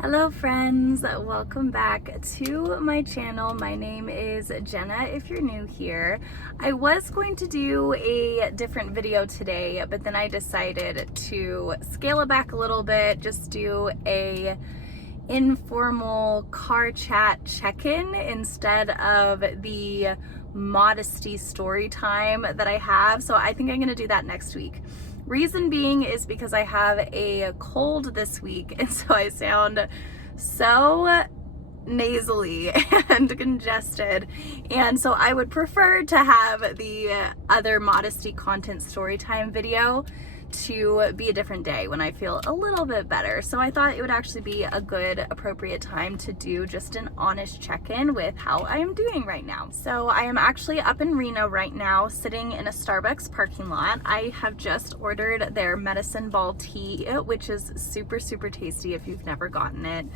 Hello friends, welcome back to my channel. My name is Jenna if you're new here. I was going to do a different video today, but then I decided to scale it back a little bit, just do a informal car chat check-in instead of the modesty story time that I have. So I think I'm gonna do that next week. Reason being is because I have a cold this week, and so I sound so nasally and congested, and so I would prefer to have the other modesty content story time video to be a different day when I feel a little bit better. So I thought it would actually be a good appropriate time to do just an honest check-in with how I am doing right now. So I am actually up in Reno right now, sitting in a Starbucks parking lot. I have just ordered their medicine ball tea, which is super tasty if you've never gotten it.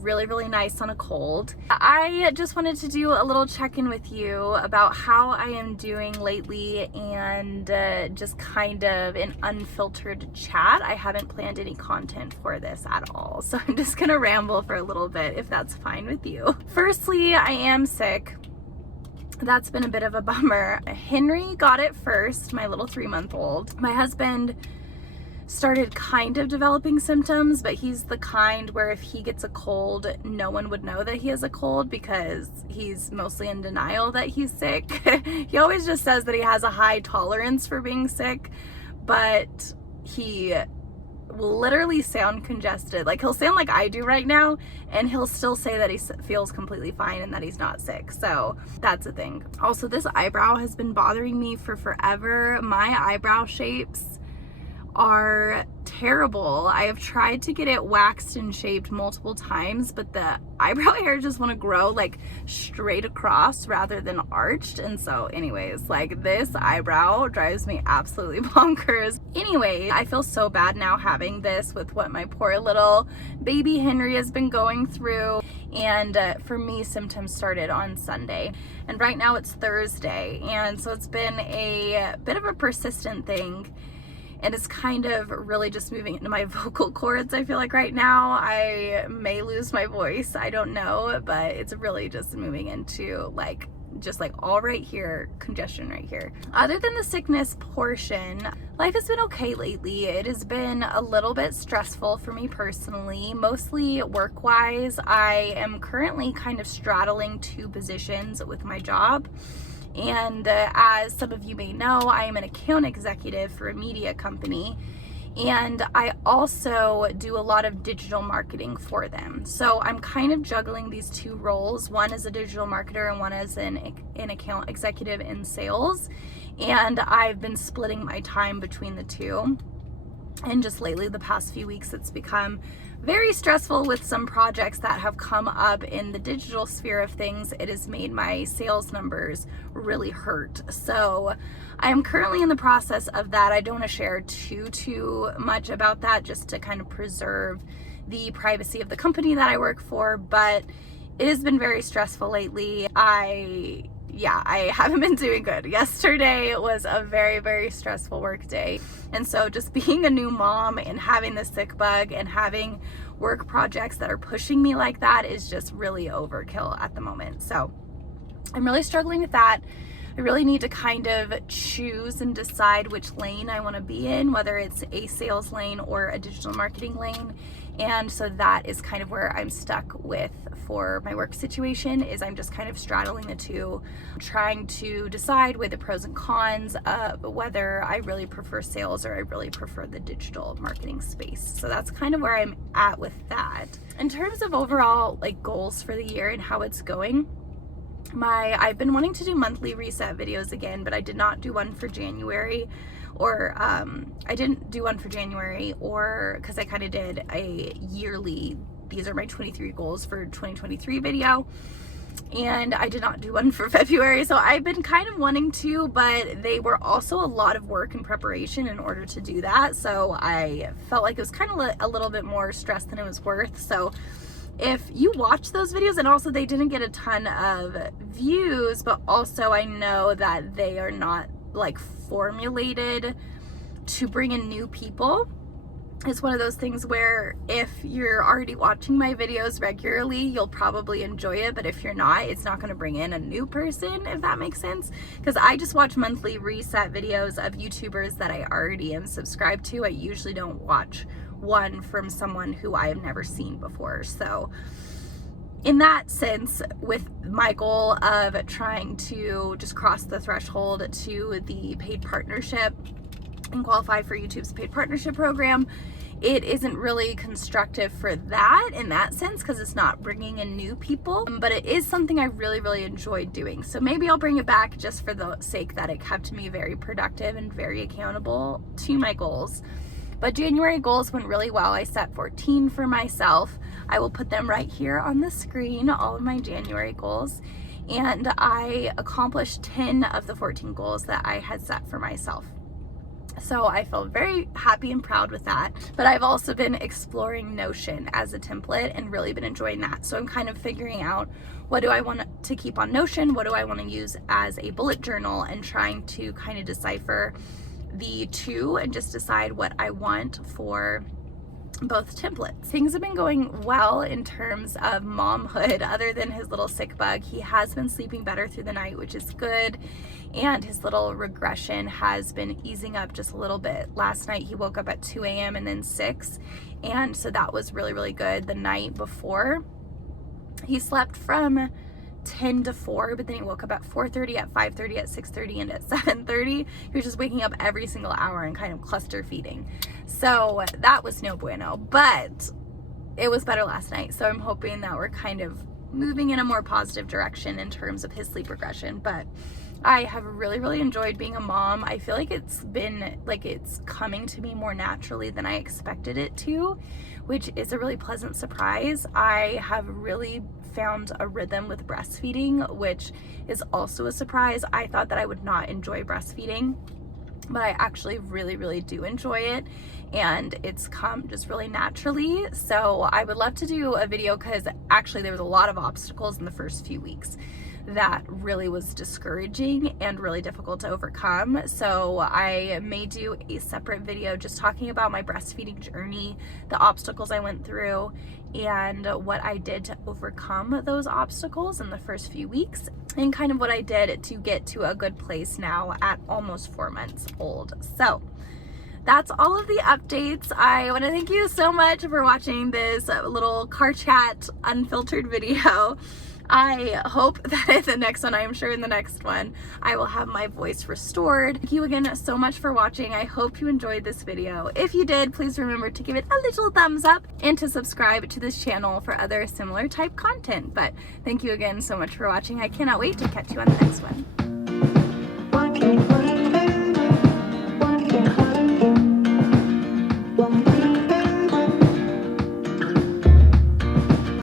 Really nice on a cold. I just wanted to do a little check-in with you about how I am doing lately, and just kind of an unfiltered chat. I haven't planned any content for this at all, so I'm just gonna ramble for a little bit if that's fine with you. Firstly, I am sick. That's been a bit of a bummer. Henri got it first, my little 3-month-old. My husband started kind of developing symptoms, but he's the kind where if he gets a cold, no one would know that he has a cold because he's mostly in denial that he's sick. He always just says that he has a high tolerance for being sick, but he will literally sound congested. Like, he'll sound like I do right now, and he'll still say that he feels completely fine and that he's not sick. So that's a thing. Also, this eyebrow has been bothering me for forever. My eyebrow shapes are terrible. I have tried to get it waxed and shaped multiple times, but the eyebrow hair just want to grow like straight across rather than arched. And so anyways, like, this eyebrow drives me absolutely bonkers. Anyway, I feel so bad now having this with what my poor little baby Henri has been going through. And for me, symptoms started on Sunday, and right now it's Thursday, and so it's been a bit of a persistent thing. And it's kind of really just moving into my vocal cords, I feel like right now. I may lose my voice, I don't know, but it's really just moving into just all right here, congestion right here. Other than the sickness portion, life has been okay lately. It has been a little bit stressful for me personally, mostly work-wise. I am currently kind of straddling 2 positions with my job. And as some of you may know, I am an account executive for a media company, and I also do a lot of digital marketing for them. So I'm kind of juggling these 2 roles, one as a digital marketer and one as an account executive in sales. And I've been splitting my time between the 2. And just lately, the past few weeks, it's become very stressful with some projects that have come up in the digital sphere of things. It has made my sales numbers really hurt. So I am currently in the process of that. I don't want to share too much about that, just to kind of preserve the privacy of the company that I work for, but it has been very stressful lately. I haven't been doing good. Yesterday was a very stressful work day. And so just being a new mom and having this sick bug and having work projects that are pushing me like that is just really overkill at the moment. So I'm really struggling with that. I really need to kind of choose and decide which lane I want to be in, whether it's a sales lane or a digital marketing lane. And so that is kind of where I'm stuck with for my work situation, is I'm just kind of straddling the 2, trying to decide with the pros and cons of whether I really prefer sales or I really prefer the digital marketing space. So that's kind of where I'm at with that. In terms of overall goals for the year and how it's going, I've been wanting to do monthly reset videos again, but I did not do one for January, or I didn't do one for January, or because I kind of did a yearly, these are my 23 goals for 2023 video, and I did not do one for February. So I've been kind of wanting to, but they were also a lot of work and preparation in order to do that. So I felt like it was kind of a little bit more stress than it was worth. So if you watch those videos, and also they didn't get a ton of views, but also I know that they are not formulated to bring in new people. it's one of those things where if you're already watching my videos regularly, you'll probably enjoy it, but if you're not, it's not going to bring in a new person, if that makes sense, because I just watch monthly reset videos of YouTubers that I already am subscribed to. I usually don't watch one from someone who I have never seen before. So in that sense, with my goal of trying to just cross the threshold to the paid partnership and qualify for YouTube's paid partnership program, it isn't really constructive for that in that sense, because it's not bringing in new people, but it is something I really enjoyed doing. So maybe I'll bring it back just for the sake that it kept me very productive and very accountable to my goals. But January goals went really well. I set 14 for myself. I will put them right here on the screen, all of my January goals. And I accomplished 10 of the 14 goals that I had set for myself. So I feel very happy and proud with that. But I've also been exploring Notion as a template and really been enjoying that. So I'm kind of figuring out, what do I want to keep on Notion? What do I want to use as a bullet journal, and trying to kind of decipher the two and just decide what I want for both templates. Things have been going well in terms of momhood. Other than his little sick bug, he has been sleeping better through the night, which is good. And his little regression has been easing up just a little bit. Last night he woke up at 2 a.m. and then 6. And so that was really good. The night before, he slept from 10 to 4, but then he woke up at 4:30, at 5:30, at 6:30, and at 7:30. He was just waking up every single hour and kind of cluster feeding. So that was no bueno, but it was better last night. So I'm hoping that we're kind of moving in a more positive direction in terms of his sleep regression. But I have really enjoyed being a mom. I feel like it's coming to me more naturally than I expected it to, which is a really pleasant surprise. I have really found a rhythm with breastfeeding, which is also a surprise. I thought that I would not enjoy breastfeeding, but I actually really do enjoy it, and it's come just really naturally. So I would love to do a video, because actually there was a lot of obstacles in the first few weeks that really was discouraging and really difficult to overcome. So I may do a separate video just talking about my breastfeeding journey, the obstacles I went through, and what I did to overcome those obstacles in the first few weeks, and kind of what I did to get to a good place now at almost 4 months old. So that's all of the updates. I want to thank you so much for watching this little car chat unfiltered video. I hope that in the next one, I am sure in the next one, I will have my voice restored. Thank you again so much for watching. I hope you enjoyed this video. If you did, please remember to give it a little thumbs up and to subscribe to this channel for other similar type content. But thank you again so much for watching. I cannot wait to catch you on the next one.